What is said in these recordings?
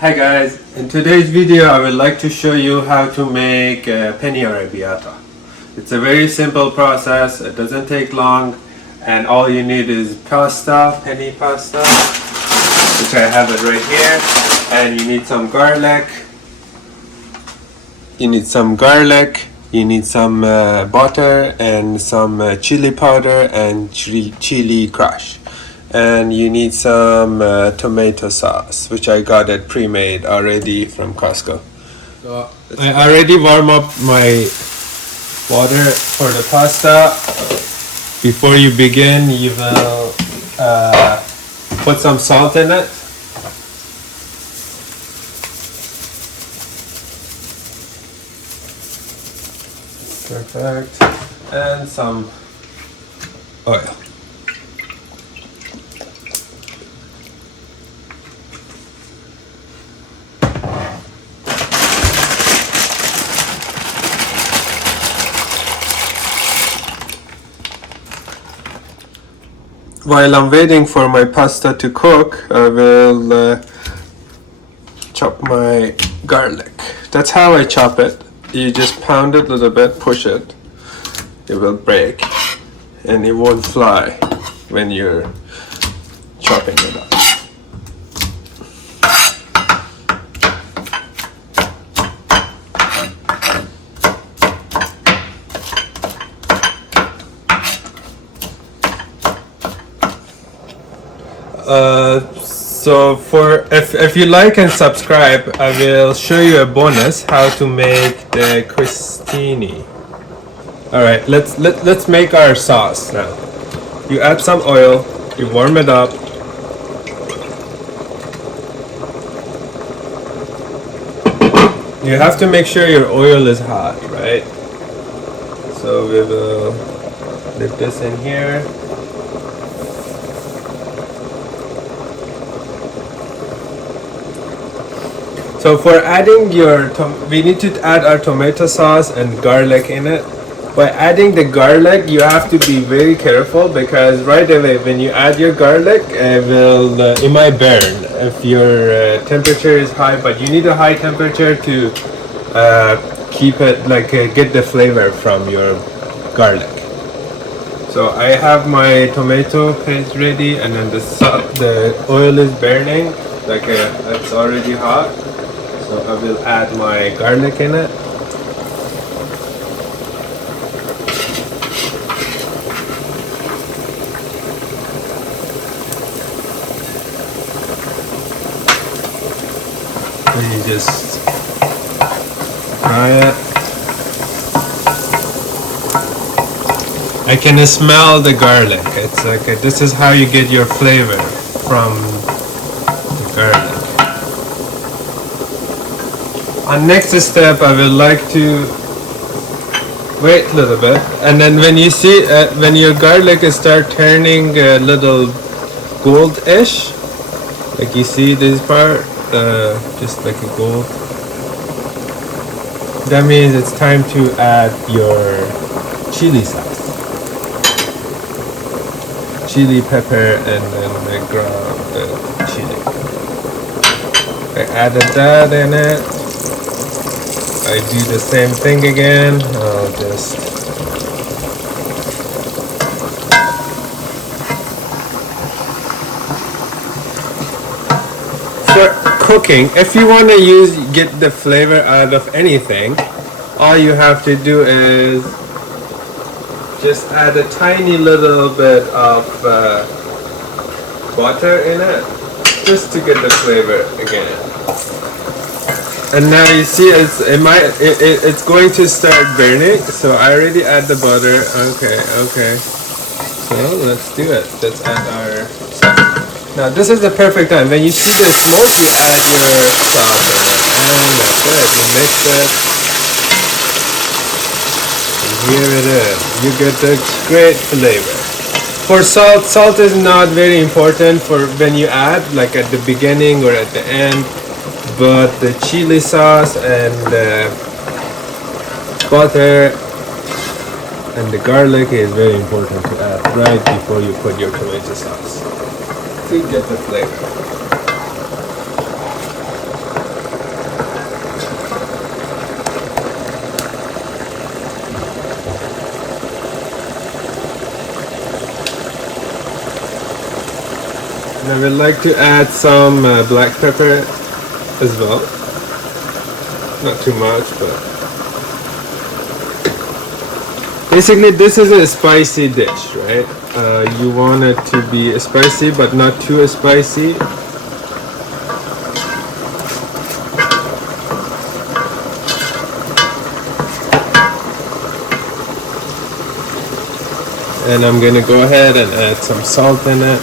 Hi guys, in today's video I would like to show you how to make penne arrabbiata. It's a very simple process, it doesn't take long, and all you need is pasta, penne pasta, which I have it right here, and you need some garlic, you need some butter and some chili powder and chili crush. And you need some tomato sauce, which I got it pre-made already from Costco. So I already warm up my water for the pasta. Before you begin, you will put some salt in it. Perfect. And some oil. While I'm waiting for my pasta to cook, I will chop my garlic. That's how I chop it. You just pound it a little bit, push it. It will break and it won't fly when you're chopping it up. So if you like and subscribe, I will show you a bonus how to make the crostini. All right, let's make our sauce now. You add some oil, you warm it up. You have to make sure your oil is hot, right? So we will dip this in here. So for adding we need to add our tomato sauce and garlic in it. By adding the garlic, you have to be very careful because right away when you add your garlic, it might burn if your temperature is high. But you need a high temperature to keep it get the flavor from your garlic. So I have my tomato paste ready, and then the oil is burning, it's already hot. So I will add my garlic in it. And you just fry it. I can smell the garlic. It's this is how you get your flavor from the garlic. On next step, I would like to wait a little bit, and then when you see when your garlic start turning a little goldish, like you see this part, just like a gold, that means it's time to add your chili sauce, chili pepper, and then the ground chili. I added that in it. I do the same thing again. I'll just for cooking, if you want to get the flavor out of anything, all you have to do is just add a tiny little bit of butter in it, just to get the flavor again. And now you see it's going to start burning, so I already add the butter. Okay. So let's do it. Let's add our sauce. Now this is the perfect time. When you see the smoke, you add your sauce in it. And that's it. You mix it. And here it is. You get the great flavor. For salt is not very important for when you add, like at the beginning or at the end. But the chili sauce and the butter and the garlic is very important to add right before you put your tomato sauce to get the flavor. I would like to add some black pepper as well. Not too much, but basically this is a spicy dish, right? You want it to be spicy but not too spicy. And I'm gonna go ahead and add some salt in it.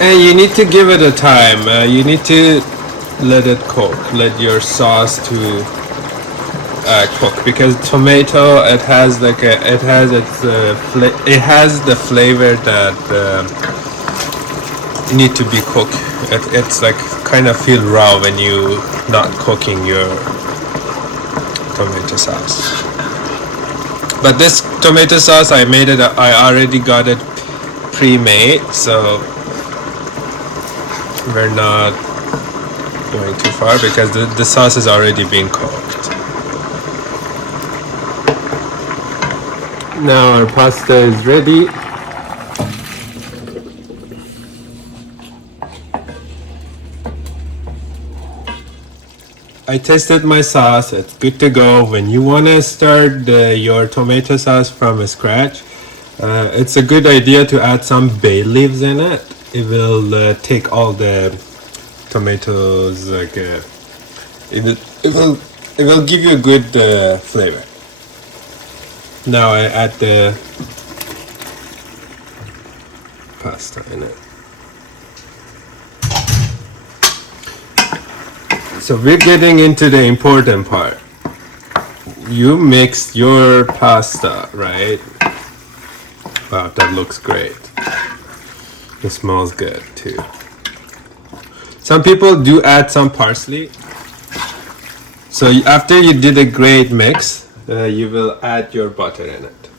And you need to give it a time. You need to let it cook. Let your sauce to cook, because tomato, it has like it has the flavor that need to be cooked. It's like kind of feel raw when you not cooking your tomato sauce. But this tomato sauce, I made it. I already got it pre-made, so we're not going too far because the sauce is already being cooked. Now our pasta is ready. I tested my sauce, it's good to go. When you want to start your tomato sauce from scratch, it's a good idea to add some bay leaves in it. It will take all the tomatoes, like it will give you a good flavor. Now I add the pasta in it. So we're getting into the important part. You mixed your pasta, right? Wow, that looks great. It smells good too. Some people do add some parsley. So after you did a great mix, you will add your butter in it.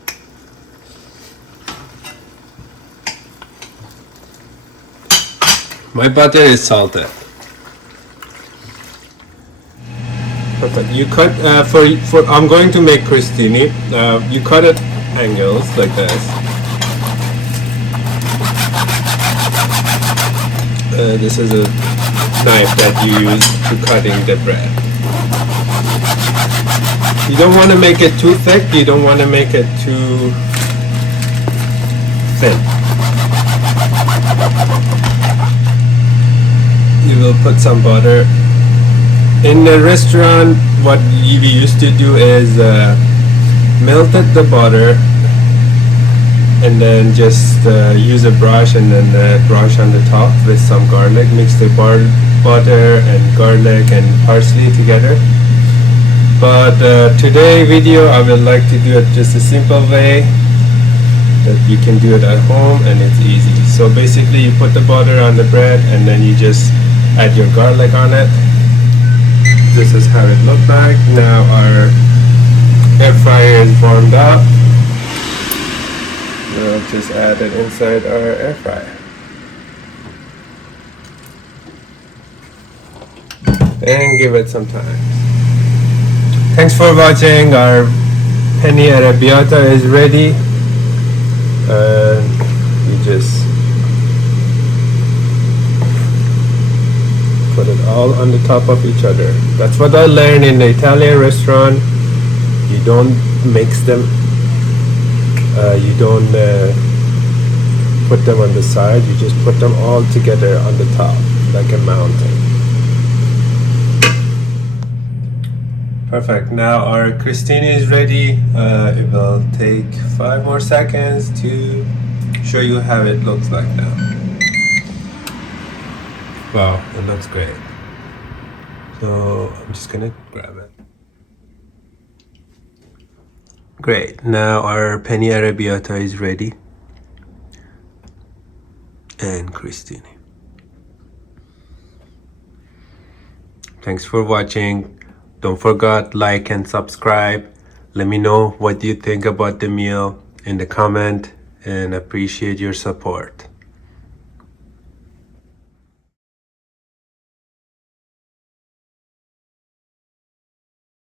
My butter is salted. Perfect. You cut for I'm going to make crostini. You cut it angles like this. This is a knife that you use to cutting the bread. You don't want to make it too thick. You don't want to make it too thin. You will put some butter. In the restaurant, what we used to do is melted the butter and then just use a brush and then brush on the top with some garlic. Mix the butter and garlic and parsley together. But today video, I would like to do it just a simple way that you can do it at home and it's easy. So basically you put the butter on the bread and then you just add your garlic on it. This is how it looked like. Now our air fryer is warmed up. We'll just add it inside our air fryer. And give it some time. Thanks for watching. Our penne arrabbiata is ready. You just put it all on the top of each other. That's what I learned in the Italian restaurant. You don't mix them. You don't put them on the side. You just put them all together on the top, like a mountain. Perfect. Now our crostini is ready. It will take 5 more seconds to show you how it looks like now. Wow, it looks great. So I'm just gonna grab it. Great, now our penne arrabbiata is ready. And crostini. Thanks for watching. Don't forget like and subscribe. Let me know what you think about the meal in the comment and appreciate your support.